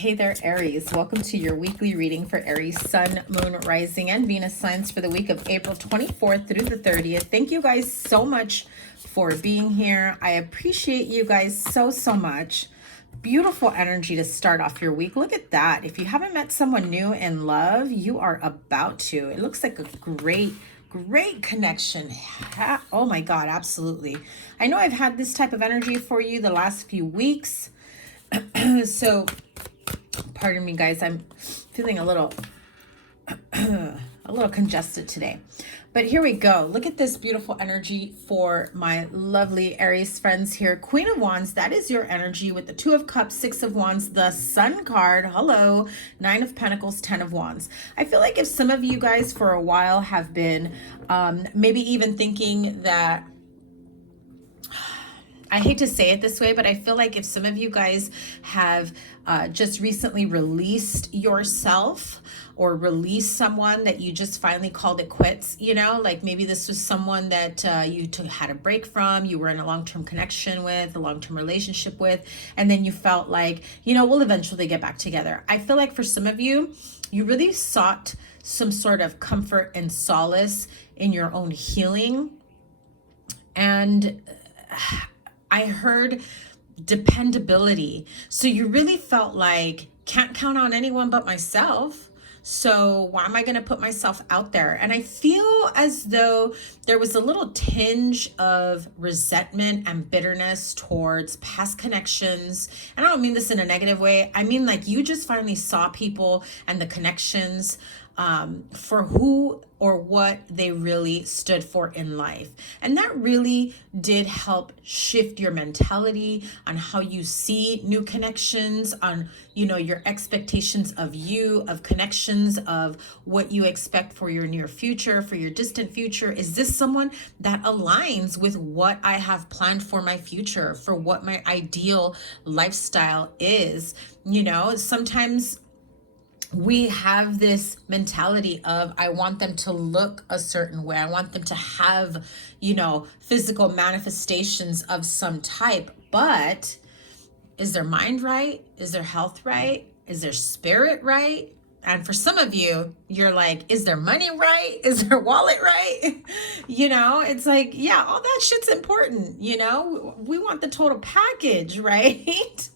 Hey there, Aries. Welcome to your weekly reading for Aries Sun, Moon, Rising, and Venus signs for the week of April 24th through the 30th. Thank you guys so much for being here. I appreciate you guys so much. Beautiful energy to start off your week. Look at that. If you haven't met someone new in love, you are about to. It looks like a great connection. Oh my God, absolutely. I know I've had this type of energy for you the last few weeks. So pardon me, guys. I'm feeling a little congested today. But here we go. Look at this beautiful energy for my lovely Aries friends here. Queen of Wands, that is your energy with the Two of Cups, Six of Wands, the Sun card. Hello. Nine of Pentacles, Ten of Wands. I feel like if some of you guys for a while have been maybe even thinking that, I hate to say it this way, but I feel like if some of you guys have just recently released yourself or released someone that you just finally called it quits, you know, like maybe this was someone that you had a break from, you were in a long-term connection with, a long-term relationship with, and then you felt like, you know, we'll eventually get back together. I feel like for some of you, you really sought some sort of comfort and solace in your own healing. And I heard dependability. So you really felt like, can't count on anyone but myself. So why am I going to put myself out there? And I feel as though there was a little tinge of resentment and bitterness towards past connections. And I don't mean this in a negative way. I mean, like, you just finally saw people and the connections for who or what they really stood for in life. And that really did help shift your mentality on how you see new connections, on, you know, your expectations of you, of connections, of what you expect for your near future, for your distant future. Is this someone that aligns with what I have planned for my future, for what my ideal lifestyle is? You know, sometimes we have this mentality of, I want them to look a certain way. I want them to have, you know, physical manifestations of some type. But is their mind right? Is their health right? Is their spirit right? And for some of you, you're like, is their money right? Is their wallet right? You know, it's like, yeah, all that shit's important. You know, we want the total package, right?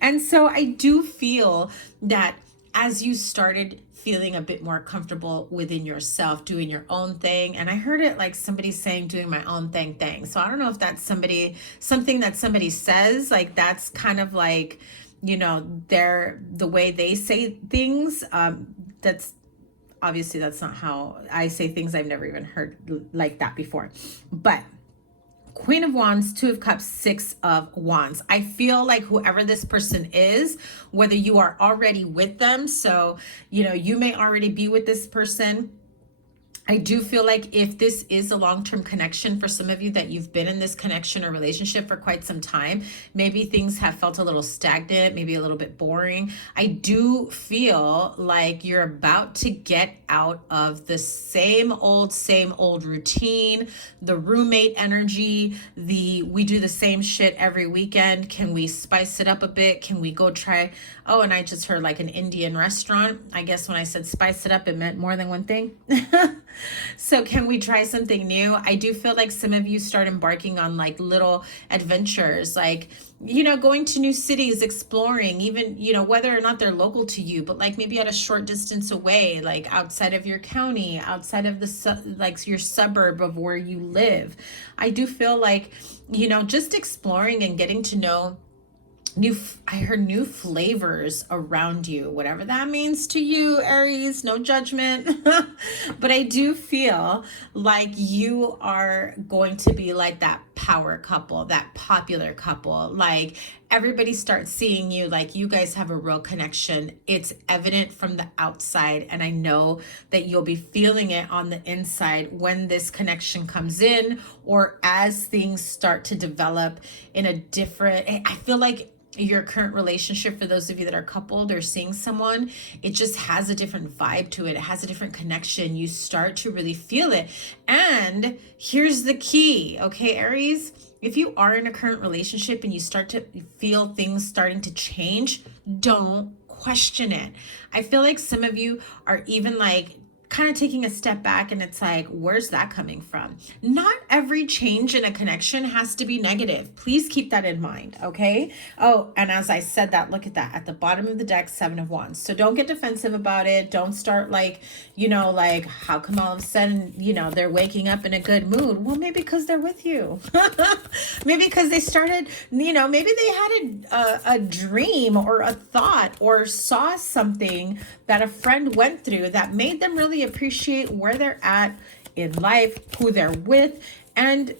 And so I do feel that as you started feeling a bit more comfortable within yourself, doing your own thing. And I heard it like somebody saying, doing my own thing. So I don't know if that's something that somebody says, like that's kind of like, you know, the way they say things. That's obviously, that's not how I say things. I've never even heard like that before. But Queen of Wands, Two of Cups, Six of Wands. I feel like whoever this person is, whether you are already with them, so, you know, you may already be with this person. I do feel like if this is a long-term connection for some of you, that you've been in this connection or relationship for quite some time, maybe things have felt a little stagnant, maybe a little bit boring. I do feel like you're about to get out of the same old routine, the roommate energy, we do the same shit every weekend. Can we spice it up a bit? Can we go try? Oh, and I just heard like an Indian restaurant. I guess when I said spice it up, it meant more than one thing. So can we try something new? I do feel like some of you start embarking on like little adventures, like, you know, going to new cities, exploring, even, you know, whether or not they're local to you, but like maybe at a short distance away, like outside of your county, outside of like your suburb of where you live. I do feel like, you know, just exploring and getting to know I heard new flavors around you, whatever that means to you, Aries, no judgment. But I do feel like you are going to be like that power couple, that popular couple. Like everybody starts seeing you, like you guys have a real connection. It's evident from the outside. And I know that you'll be feeling it on the inside when this connection comes in, or as things start to develop in a different, I feel like your current relationship, for those of you that are coupled or seeing someone, it just has a different vibe to it. It has a different connection. You start to really feel it. And here's the key, okay, Aries? If you are in a current relationship and you start to feel things starting to change, don't question it. I feel like some of you are even like kind of taking a step back, and it's like, where's that coming from? Not every change in a connection has to be negative. Please keep that in mind, okay? Oh, and as I said that, look at that. At the bottom of the deck, 7 of Wands. So don't get defensive about it. Don't start like, you know, like, how come all of a sudden, you know, they're waking up in a good mood? Well, maybe because they're with you. Maybe because they started, you know, maybe they had a dream or a thought or saw something that a friend went through that made them really appreciate where they're at in life, who they're with, and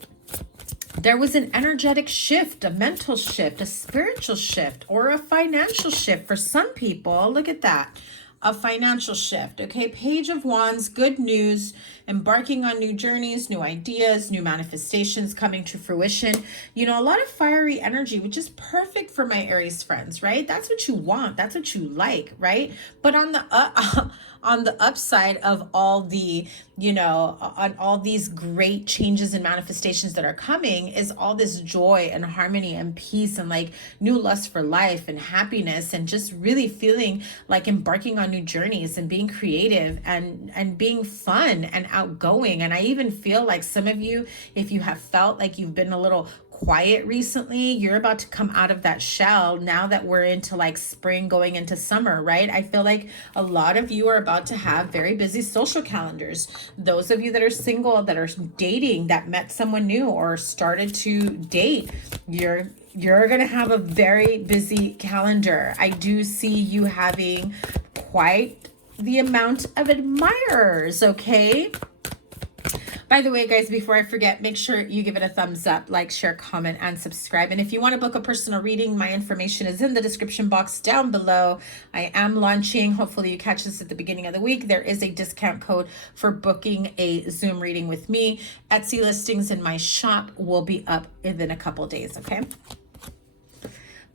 there was an energetic shift, a mental shift, a spiritual shift, or a financial shift for some people. Look at that. A financial shift. Okay, Page of Wands, good news, embarking on new journeys, new ideas, new manifestations coming to fruition. You know, a lot of fiery energy, which is perfect for my Aries friends, right? That's what you want. That's what you like, right? But on the upside of all the, you know, on all these great changes and manifestations that are coming is all this joy and harmony and peace and like new lust for life and happiness and just really feeling like embarking on new journeys and being creative and being fun and outgoing. And I even feel like some of you, if you have felt like you've been a little quiet recently, you're about to come out of that shell now that we're into like spring going into summer, right? I feel like a lot of you are about to have very busy social calendars. Those of you that are single, that are dating, that met someone new or started to date, you're gonna have a very busy calendar. I do see you having quite the amount of admirers, okay? By the way, guys, before I forget, make sure you give it a thumbs up, like, share, comment, and subscribe. And if you want to book a personal reading, my information is in the description box down below. I am launching, hopefully you catch this at the beginning of the week, there is a discount code for booking a Zoom reading with me. Etsy listings in my shop will be up within a couple days, okay?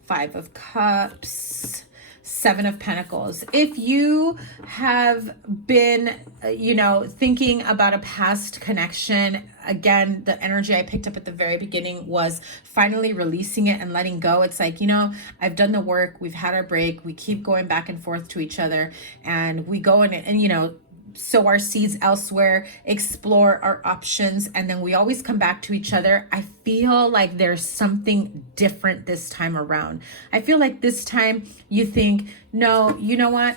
5 of Cups. 7 of Pentacles. If you have been, you know, thinking about a past connection, again, the energy I picked up at the very beginning was finally releasing it and letting go. It's like, you know, I've done the work. We've had our break. We keep going back and forth to each other, and we go and you know, sow our seeds elsewhere, explore our options, and then we always come back to each other. I feel like there's something different this time around. I feel like this time you think, no, you know what?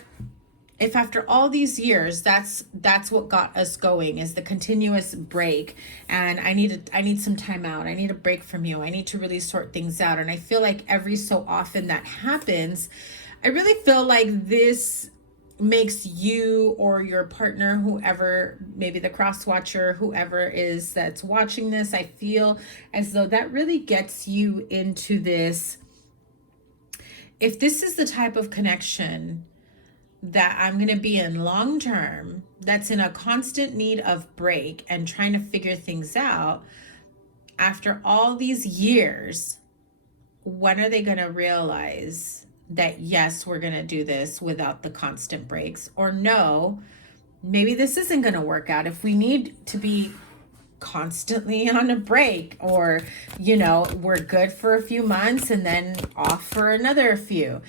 If after all these years, that's what got us going, is the continuous break, and I need some time out. I need a break from you. I need to really sort things out. And I feel like every so often that happens, I really feel like this makes you or your partner, whoever, maybe the cross watcher, whoever is that's watching this, I feel as though that really gets you into this. If this is the type of connection that I'm going to be in long term, that's in a constant need of break and trying to figure things out, after all these years, when are they going to realize that yes, we're going to do this without the constant breaks? Or no, maybe this isn't going to work out if we need to be constantly on a break, or, you know, we're good for a few months and then off for another few.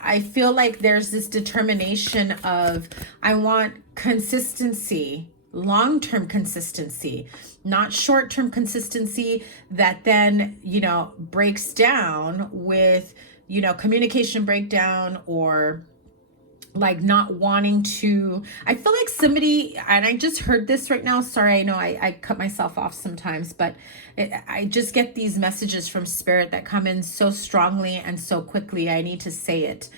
I feel like there's this determination of, I want consistency, long-term consistency, not short-term consistency that then, you know, breaks down with, you know, communication breakdown, or like not wanting to. I feel like somebody, and I just heard this right now, sorry, I know I cut myself off sometimes, but I just get these messages from spirit that come in so strongly and so quickly, I need to say it.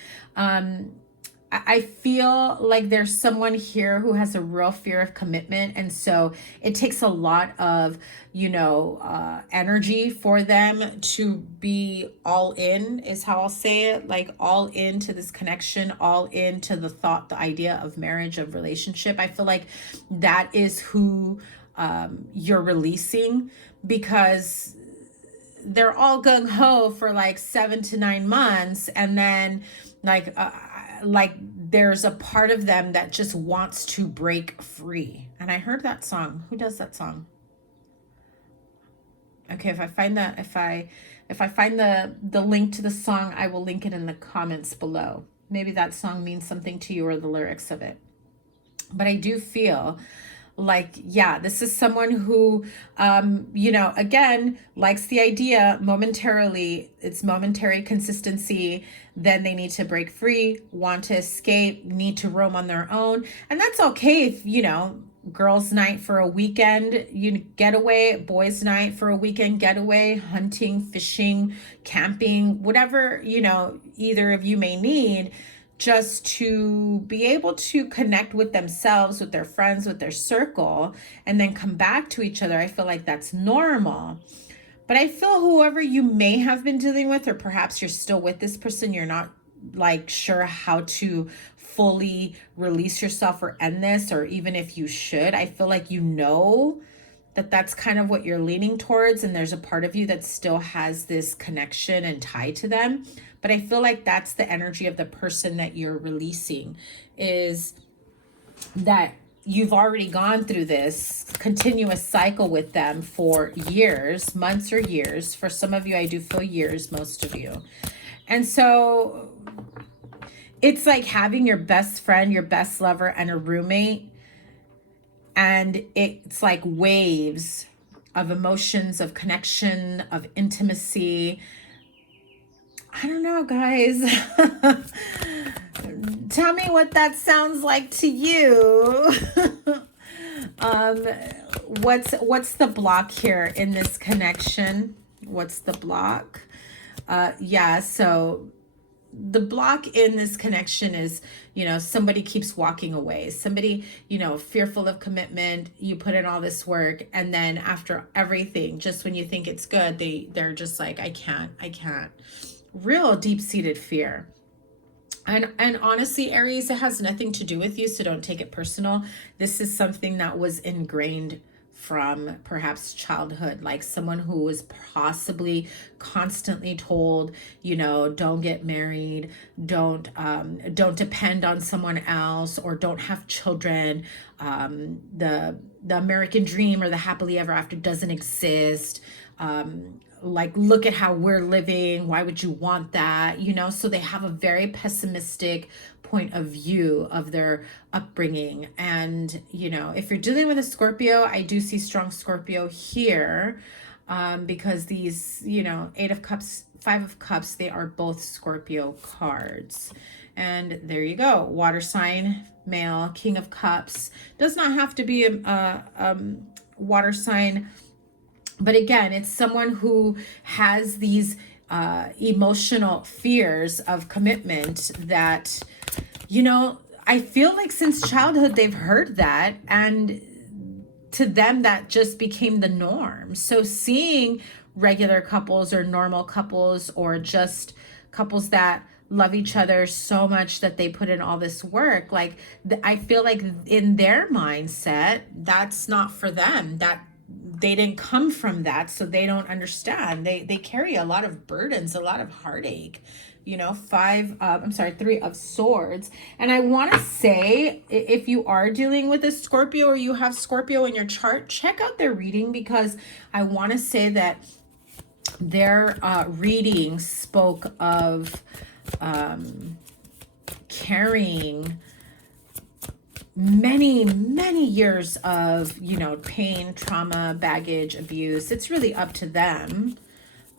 I feel like there's someone here who has a real fear of commitment. And so it takes a lot of, you know, energy for them to be all in, is how I'll say it, like all into this connection, all into the thought, the idea of marriage, of relationship. I feel like that is who you're releasing, because they're all gung-ho for like 7 to 9 months. And then like there's a part of them that just wants to break free. And I heard that song. Who does that song? Okay, if I find the link to the song, I will link it in the comments below. Maybe that song means something to you, or the lyrics of it. But I do feel like, yeah, this is someone who, you know, again, likes the idea momentarily. It's momentary consistency. Then they need to break free, want to escape, need to roam on their own. And that's okay if, you know, girls' night for a weekend, you getaway, boys' night for a weekend getaway, hunting, fishing, camping, whatever, you know, either of you may need, just to be able to connect with themselves, with their friends, with their circle, and then come back to each other. I feel like that's normal. But I feel whoever you may have been dealing with, or perhaps you're still with this person, you're not like sure how to fully release yourself or end this, or even if you should, I feel like you know that that's kind of what you're leaning towards, and there's a part of you that still has this connection and tie to them. But I feel like that's the energy of the person that you're releasing, is that you've already gone through this continuous cycle with them for years, months or years. For some of you, I do feel years, most of you. And so it's like having your best friend, your best lover, and a roommate. And it's like waves of emotions, of connection, of intimacy. I don't know, guys. Tell me what that sounds like to you. What's the block here in this connection? What's the block? Yeah, so the block in this connection is, you know, somebody keeps walking away. Somebody, you know, fearful of commitment. You put in all this work, and then after everything, just when you think it's good, they're just like, I can't. Real deep-seated fear. And honestly, Aries, it has nothing to do with you, so don't take it personal. This is something that was ingrained from perhaps childhood, like someone who was possibly constantly told, you know, don't get married, don't depend on someone else, or don't have children. The American dream or the happily ever after doesn't exist. Like, look at how we're living. Why would you want that? You know, so they have a very pessimistic point of view of their upbringing. And, you know, if you're dealing with a Scorpio, I do see strong Scorpio here, because these, you know, 8 of Cups, 5 of Cups, they are both Scorpio cards. And there you go. Water sign, male, King of Cups. Does not have to be a water sign. But again, it's someone who has these emotional fears of commitment that, you know, I feel like since childhood they've heard that, and to them that just became the norm. So seeing regular couples or normal couples, or just couples that love each other so much that they put in all this work, like I feel like in their mindset, that's not for them. That they didn't come from that, so they don't understand. They carry a lot of burdens, a lot of heartache. You know, 3 of Swords. And I want to say, if you are dealing with a Scorpio, or you have Scorpio in your chart, check out their reading, because I want to say that their reading spoke of carrying many years of, you know, pain, trauma, baggage, abuse. It's really up to them,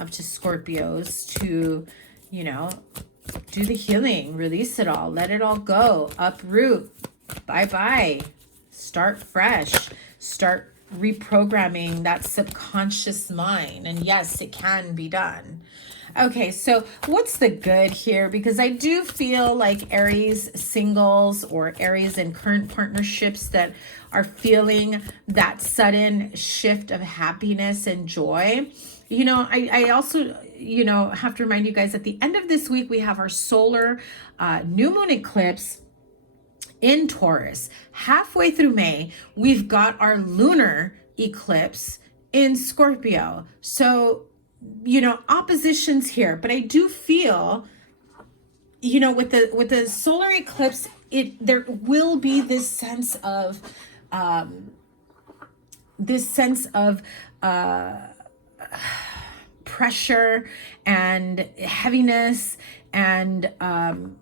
up to Scorpios, to, you know, do the healing, release it all, let it all go, uproot, bye-bye, start fresh, start reprogramming that subconscious mind. And yes, it can be done. Okay, so what's the good here? Because I do feel like Aries singles, or Aries in current partnerships that are feeling that sudden shift of happiness and joy. You know, I also, you know, have to remind you guys, at the end of this week, we have our solar new moon eclipse in Taurus. Halfway through May, we've got our lunar eclipse in Scorpio. So, you know, oppositions here, but I do feel, you know, with the solar eclipse, there will be this sense of pressure and heaviness and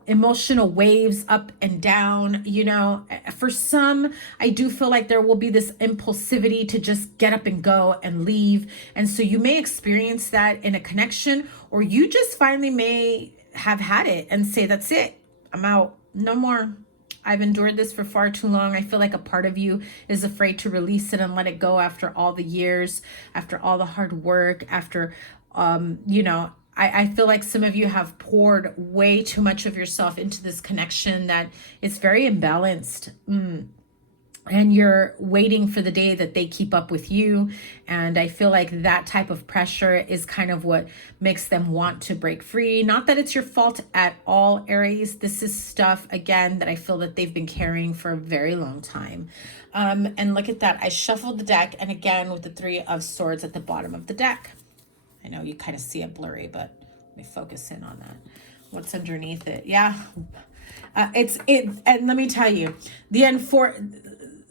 emotional waves up and down. You know, for some, I do feel like there will be this impulsivity to just get up and go and leave. And so you may experience that in a connection, or you just finally may have had it and say, that's it, I'm out, no more. I've endured this for far too long. I feel like a part of you is afraid to release it and let it go after all the years, after all the hard work, after, you know, I feel like some of you have poured way too much of yourself into this connection that it's very imbalanced. And you're waiting for the day that they keep up with you. And I feel like that type of pressure is kind of what makes them want to break free. Not that it's your fault at all, Aries. This is stuff, again, that I feel that they've been carrying for a very long time. And look at that. I shuffled the deck, and again, with the Three of Swords at the bottom of the deck. I know you kind of see it blurry, but let me focus in on that. What's underneath it? Yeah. And let me tell you,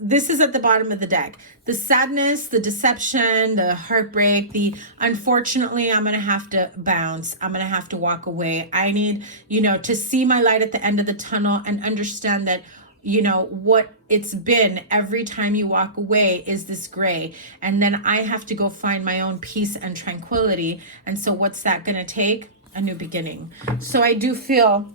this is at the bottom of the deck. The sadness, the deception, the heartbreak, the unfortunately, I'm going to have to bounce. I'm going to have to walk away. I need, you know, to see my light at the end of the tunnel and understand that, you know, what it's been every time you walk away is this gray. And then I have to go find my own peace and tranquility. And so what's that going to take? A new beginning. So I do feel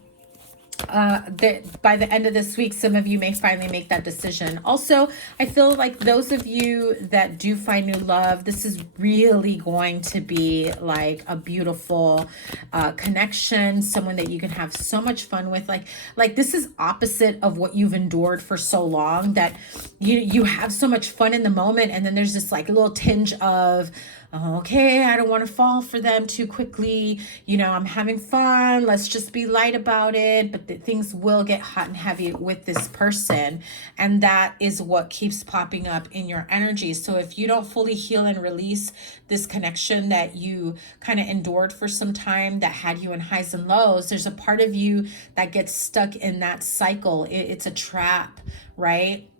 that by the end of this week, some of you may finally make that decision. Also, I feel like those of you that do find new love, this is really going to be like a beautiful connection, someone that you can have so much fun with. Like this is opposite of what you've endured for so long, that you have so much fun in the moment, and then there's this like little tinge of, okay, I don't want to fall for them too quickly. You know, I'm having fun. Let's just be light about it. But things will get hot and heavy with this person. And that is what keeps popping up in your energy. So if you don't fully heal and release this connection that you kind of endured for some time, that had you in highs and lows, there's a part of you that gets stuck in that cycle. It's a trap, right?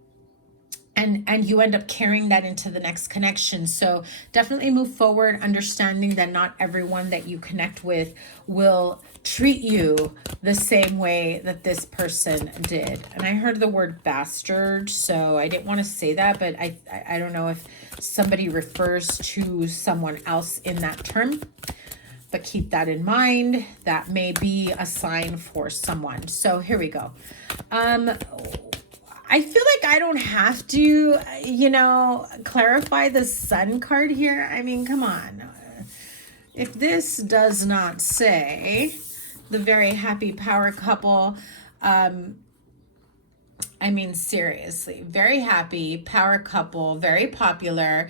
And you end up carrying that into the next connection. So definitely move forward, understanding that not everyone that you connect with will treat you the same way that this person did. And I heard the word bastard, so I didn't want to say that, but I don't know if somebody refers to someone else in that term. But keep that in mind. That may be a sign for someone. So here we go. I feel like I don't have to, you know, clarify the Sun card here. I mean, come on. If this does not say the very happy power couple, I mean, seriously, very happy, power couple, very popular,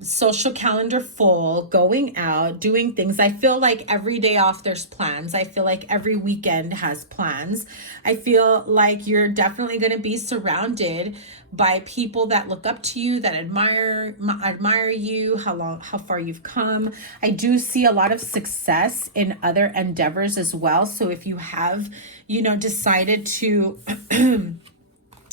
social calendar full, going out, doing things. I feel like every day off there's plans. I feel like every weekend has plans. I feel like you're definitely going to be surrounded by people that look up to you, that admire you, how far you've come. I do see a lot of success in other endeavors as well. So if you have, you know, decided to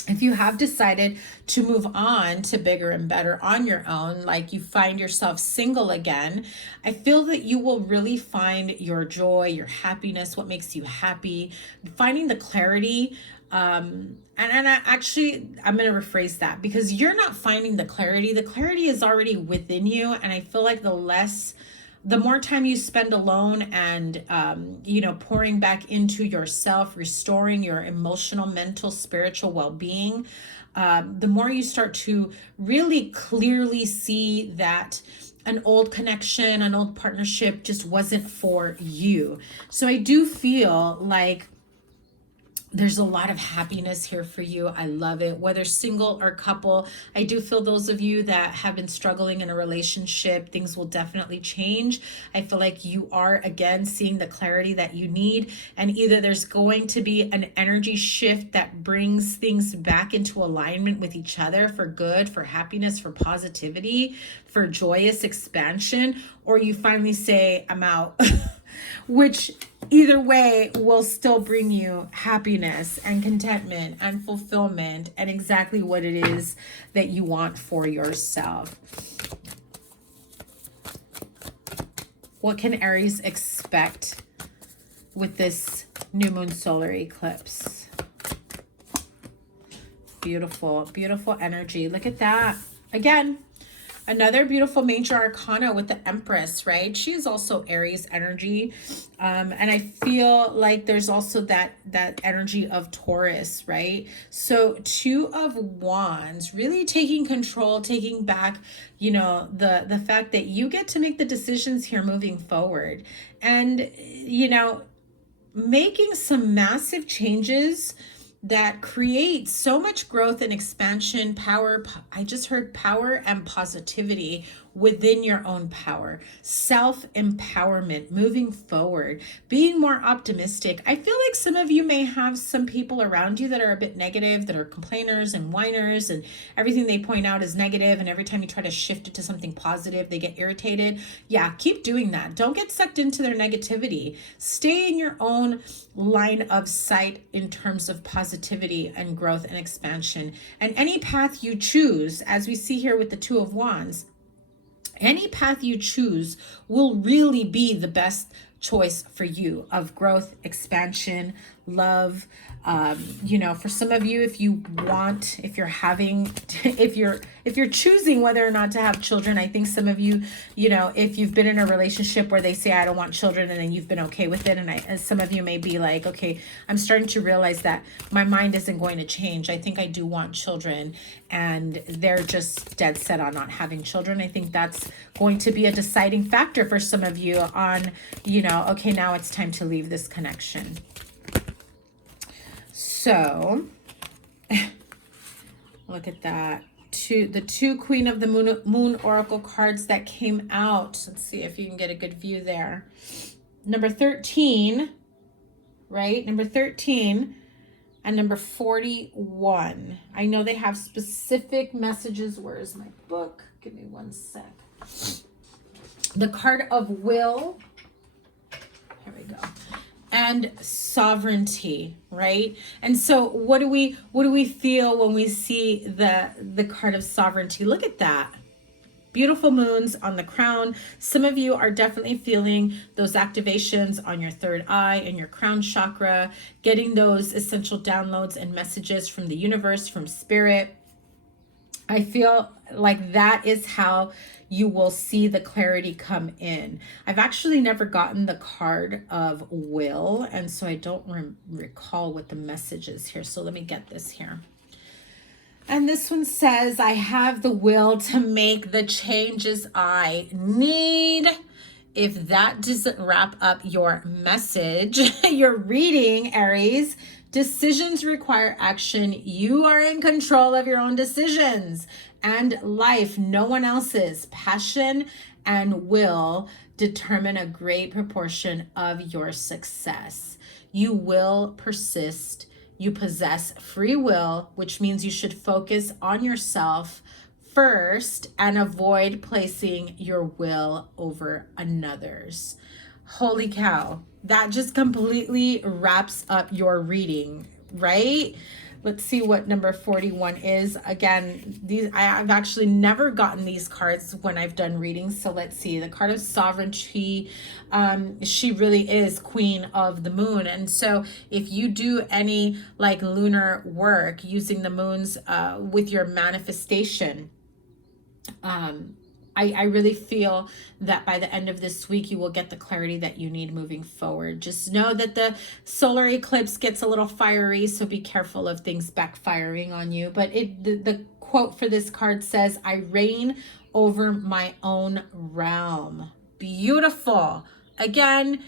if you have decided to move on to bigger and better on your own, like you find yourself single again, I feel that you will really find your joy, your happiness, what makes you happy, finding the clarity. I'm going to rephrase that, because you're not finding the clarity. The clarity is already within you. And I feel like the more time you spend alone and, you know, pouring back into yourself, restoring your emotional, mental, spiritual well-being, the more you start to really clearly see that an old connection, an old partnership just wasn't for you. So I do feel like there's a lot of happiness here for you. I love it. Whether single or couple, I do feel those of you that have been struggling in a relationship, things will definitely change. I feel like you are, again, seeing the clarity that you need. And either there's going to be an energy shift that brings things back into alignment with each other for good, for happiness, for positivity, for joyous expansion, or you finally say, I'm out, which either way will still bring you happiness and contentment and fulfillment and exactly what it is that you want for yourself. What can Aries expect with this new moon solar eclipse. Beautiful, beautiful energy. Look at that. Again, another beautiful major arcana with the Empress, right? She is also Aries energy. And I feel like there's also that energy of Taurus, right? So 2 of Wands, really taking control, taking back, you know, the fact that you get to make the decisions here moving forward. And, you know, making some massive changes that create so much growth and expansion, power. I just heard power and positivity within your own power, self-empowerment, moving forward, being more optimistic. I feel like some of you may have some people around you that are a bit negative, that are complainers and whiners, and everything they point out is negative, and every time you try to shift it to something positive, they get irritated. Yeah, keep doing that. Don't get sucked into their negativity. Stay in your own line of sight in terms of positivity and growth and expansion. And any path you choose, as we see here with the 2 of Wands, any path you choose will really be the best choice for you of growth, expansion, love. You know, for some of you, if you want, if you're choosing whether or not to have children, I think some of you, you know, if you've been in a relationship where they say, I don't want children, and then you've been okay with it. And some of you may be like, okay, I'm starting to realize that my mind isn't going to change. I think I do want children, and they're just dead set on not having children. I think that's going to be a deciding factor for some of you on, you know, okay, now it's time to leave this connection. So, look at that. The 2 Queen of the Moon Oracle cards that came out. Let's see if you can get a good view there. Number 13, right? Number 13 and number 41. I know they have specific messages. Where's my book? Give me one sec. The card of will. Here we go. And sovereignty, right? And so what do we feel when we see the card of sovereignty? Look at that. Beautiful moons on the crown. Some of you are definitely feeling those activations on your third eye and your crown chakra, getting those essential downloads and messages from the universe, from spirit. I feel like that is how you will see the clarity come in. I've actually never gotten the card of will, and so I don't recall what the message is here. So let me get this here. And this one says, I have the will to make the changes I need. If that doesn't wrap up your message, your reading, Aries, decisions require action. You are in control of your own decisions and life, no one else's. Passion and will determine a great proportion of your success. You will persist. You possess free will, which means you should focus on yourself first and avoid placing your will over another's. Holy cow. That just completely wraps up your reading, right? Let's see what number 41 is. Again, I've actually never gotten these cards when I've done readings. So let's see. The card of sovereignty, she really is Queen of the Moon. And so if you do any like lunar work using the moons with your manifestation, I really feel that by the end of this week, you will get the clarity that you need moving forward. Just know that the solar eclipse gets a little fiery, so be careful of things backfiring on you. But the quote for this card says, I reign over my own realm. Beautiful. Again,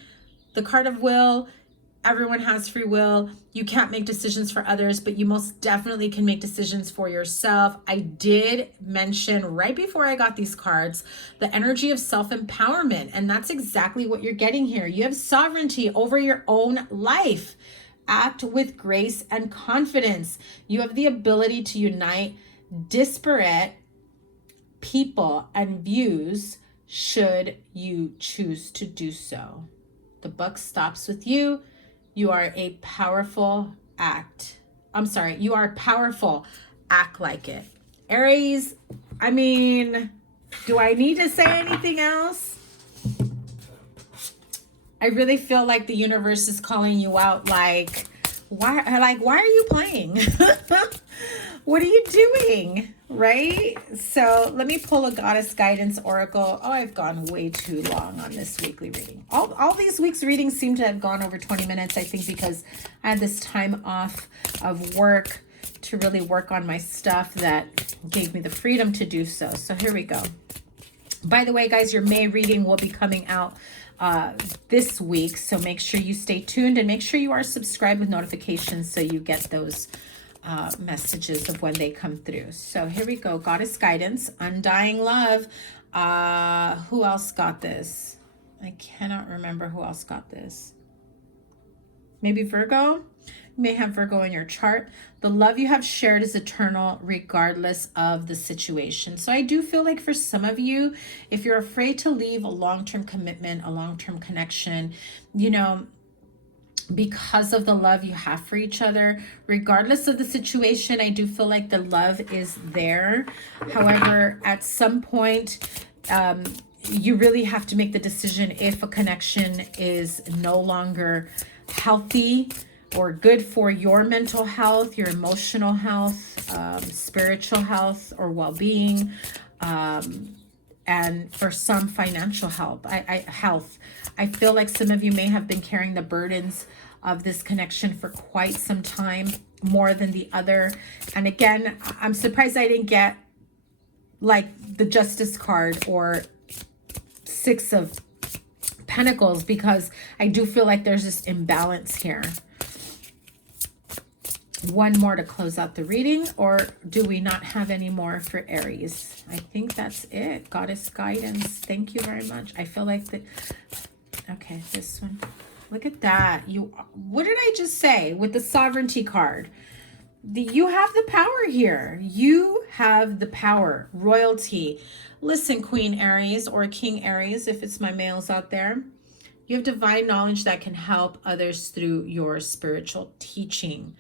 the card of will. Everyone has free will. You can't make decisions for others, but you most definitely can make decisions for yourself. I did mention right before I got these cards, the energy of self-empowerment. And that's exactly what you're getting here. You have sovereignty over your own life. Act with grace and confidence. You have the ability to unite disparate people and views should you choose to do so. The buck stops with you. You are a powerful act. You are powerful. Act like it. Aries, I mean, do I need to say anything else? I really feel like the universe is calling you out, like, why are you playing? What are you doing? Right? So let me pull a goddess guidance oracle. Oh, I've gone way too long on this weekly reading. All these weeks readings seem to have gone over 20 minutes, I think, because I had this time off of work to really work on my stuff that gave me the freedom to do so. So here we go. By the way, guys, your May reading will be coming out this week, so make sure you stay tuned and make sure you are subscribed with notifications so you get those messages of when they come through. So here we go. Goddess guidance, undying love. Who else got this? I cannot remember who else got this. Maybe Virgo? You may have Virgo in your chart. The love you have shared is eternal regardless of the situation. So I do feel like for some of you, if you're afraid to leave a long-term commitment, a long-term connection, you know, because of the love you have for each other, regardless of the situation, I do feel like the love is there. However, at some point, you really have to make the decision if a connection is no longer healthy or good for your mental health, your emotional health, spiritual health or well-being, and for some financial help, health. I feel like some of you may have been carrying the burdens of this connection for quite some time, more than the other. And again, I'm surprised I didn't get like the Justice card or Six of Pentacles, because I do feel like there's this imbalance here. One more to close out the reading, or do we not have any more for Aries? I think that's it. Goddess guidance. Thank you very much. I feel like that. Okay, this one. Look at that. What did I just say with the sovereignty card? You have the power here. You have the power. Royalty. Listen, Queen Aries or King Aries, if it's my males out there. You have divine knowledge that can help others through your spiritual teaching.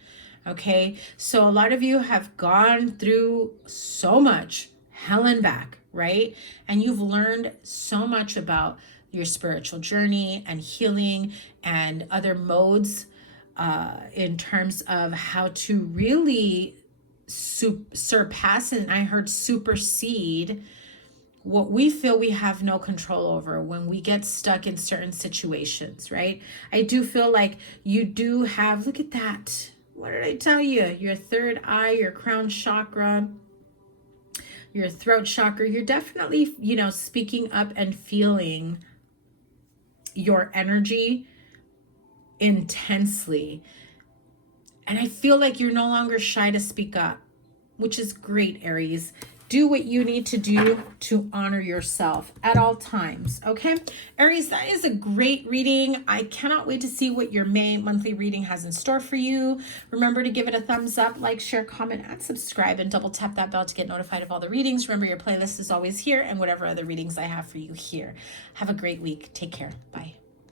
Okay, so a lot of you have gone through so much, hell and back, right? And you've learned so much about your spiritual journey and healing and other modes in terms of how to really surpass, and I heard supersede, what we feel we have no control over when we get stuck in certain situations, right? I do feel like you do have, look at that. What did I tell you? Your third eye, your crown chakra, your throat chakra. You're definitely, you know, speaking up and feeling your energy intensely. And I feel like you're no longer shy to speak up, which is great, Aries. Do what you need to do to honor yourself at all times, okay? Aries, that is a great reading. I cannot wait to see what your May monthly reading has in store for you. Remember to give it a thumbs up, like, share, comment, and subscribe, and double tap that bell to get notified of all the readings. Remember, your playlist is always here, and whatever other readings I have for you here. Have a great week. Take care. Bye.